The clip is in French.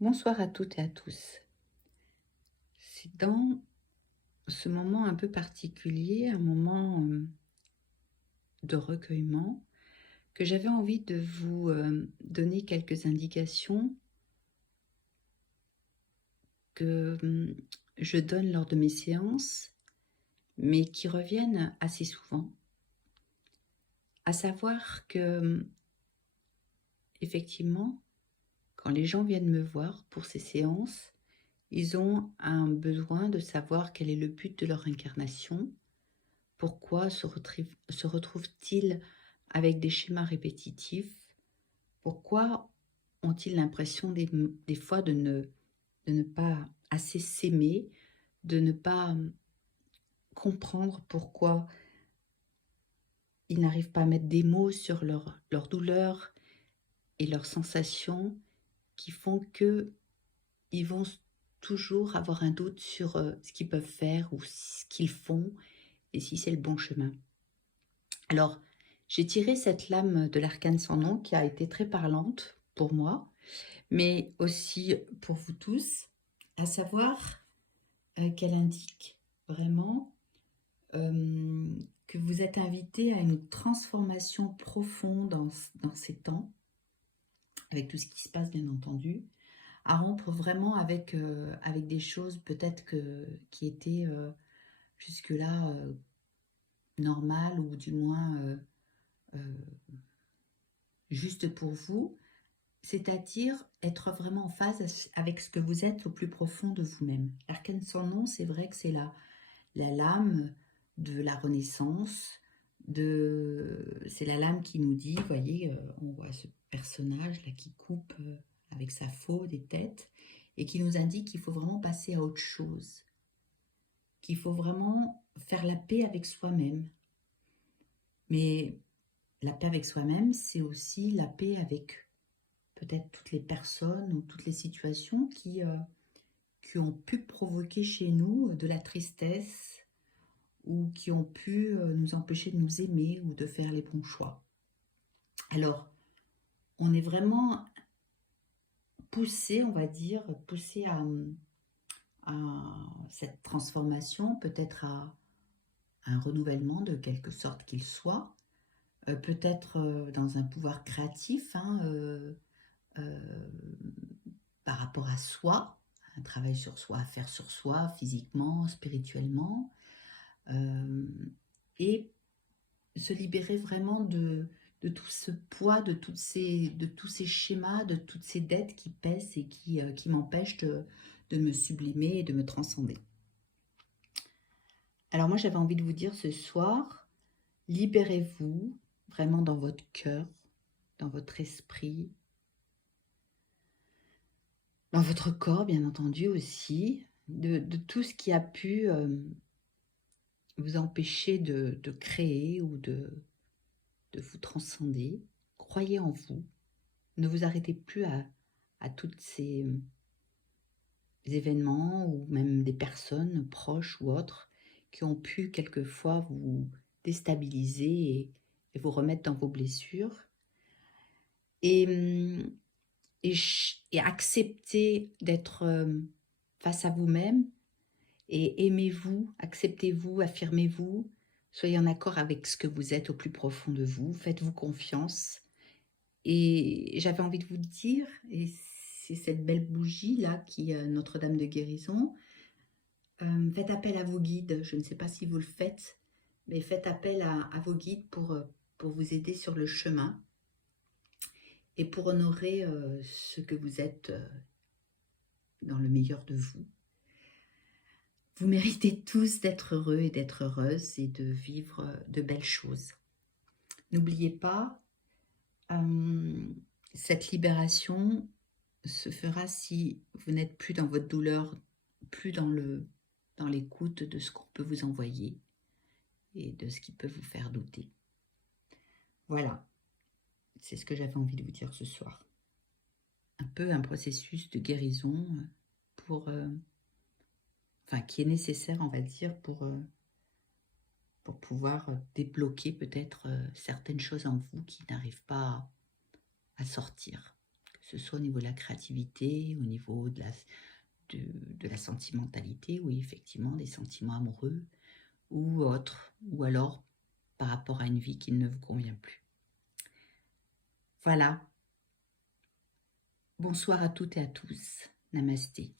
Bonsoir à toutes et à tous. C'est dans ce moment un peu particulier, un moment de recueillement, que j'avais envie de vous donner quelques indications que je donne lors de mes séances, mais qui reviennent assez souvent. À savoir que, effectivement, quand les gens viennent me voir pour ces séances, ils ont un besoin de savoir quel est le but de leur incarnation. Pourquoi se retrouvent-ils avec des schémas répétitifs? Pourquoi ont-ils l'impression des fois de ne pas assez s'aimer, de ne pas comprendre pourquoi ils n'arrivent pas à mettre des mots sur leur douleur et leurs sensations qui font que ils vont toujours avoir un doute sur ce qu'ils peuvent faire ou ce qu'ils font et si c'est le bon chemin. Alors, j'ai tiré cette lame de l'arcane sans nom qui a été très parlante pour moi, mais aussi pour vous tous, à savoir qu'elle indique vraiment que vous êtes invité à une transformation profonde dans ces temps, avec tout ce qui se passe bien entendu, à rompre vraiment avec des choses peut-être qui étaient jusque-là normales ou du moins euh, juste pour vous, c'est-à-dire être vraiment en phase avec ce que vous êtes au plus profond de vous-même. L'arcane sans nom, c'est vrai que c'est la lame de la renaissance, c'est la lame qui nous dit, vous voyez, on voit ce personnage là qui coupe avec sa faux des têtes et qui nous indique qu'il faut vraiment passer à autre chose, qu'il faut vraiment faire la paix avec soi-même. Mais la paix avec soi-même, c'est aussi la paix avec peut-être toutes les personnes ou toutes les situations qui ont pu provoquer chez nous de la tristesse ou qui ont pu nous empêcher de nous aimer ou de faire les bons choix. Alors, on est vraiment poussé, on va dire, poussé à cette transformation, peut-être à un renouvellement de quelque sorte qu'il soit, peut-être dans un pouvoir créatif, hein, euh, par rapport à soi, un travail sur soi, à faire sur soi, physiquement, spirituellement, euh, et se libérer vraiment de tout ce poids, de tous ces schémas, de toutes ces dettes qui pèsent et qui m'empêchent de me sublimer et de me transcender. Alors moi, j'avais envie de vous dire ce soir, libérez-vous vraiment dans votre cœur, dans votre esprit, dans votre corps, bien entendu aussi, de tout ce qui a pu vous empêcher de créer ou de vous transcender. Croyez en vous. Ne vous arrêtez plus à tous ces événements ou même des personnes proches ou autres qui ont pu quelquefois vous déstabiliser et vous remettre dans vos blessures. Et, et accepter d'être face à vous-même et aimez-vous, acceptez-vous, affirmez-vous, soyez en accord avec ce que vous êtes au plus profond de vous, faites-vous confiance. Et j'avais envie de vous dire, et c'est cette belle bougie-là qui est Notre-Dame de guérison, faites appel à vos guides. Je ne sais pas si vous le faites, mais faites appel à vos guides pour vous aider sur le chemin et pour honorer ce que vous êtes dans le meilleur de vous. Vous méritez tous d'être heureux et d'être heureuses et de vivre de belles choses. N'oubliez pas, cette libération se fera si vous n'êtes plus dans votre douleur, plus dans l'écoute de ce qu'on peut vous envoyer et de ce qui peut vous faire douter. Voilà, c'est ce que j'avais envie de vous dire ce soir. Un peu un processus de guérison qui est nécessaire, on va dire, pour pouvoir débloquer peut-être certaines choses en vous qui n'arrivent pas à sortir. Que ce soit au niveau de la créativité, au niveau de la sentimentalité, oui, effectivement, des sentiments amoureux ou autres, ou alors par rapport à une vie qui ne vous convient plus. Voilà. Bonsoir à toutes et à tous. Namasté.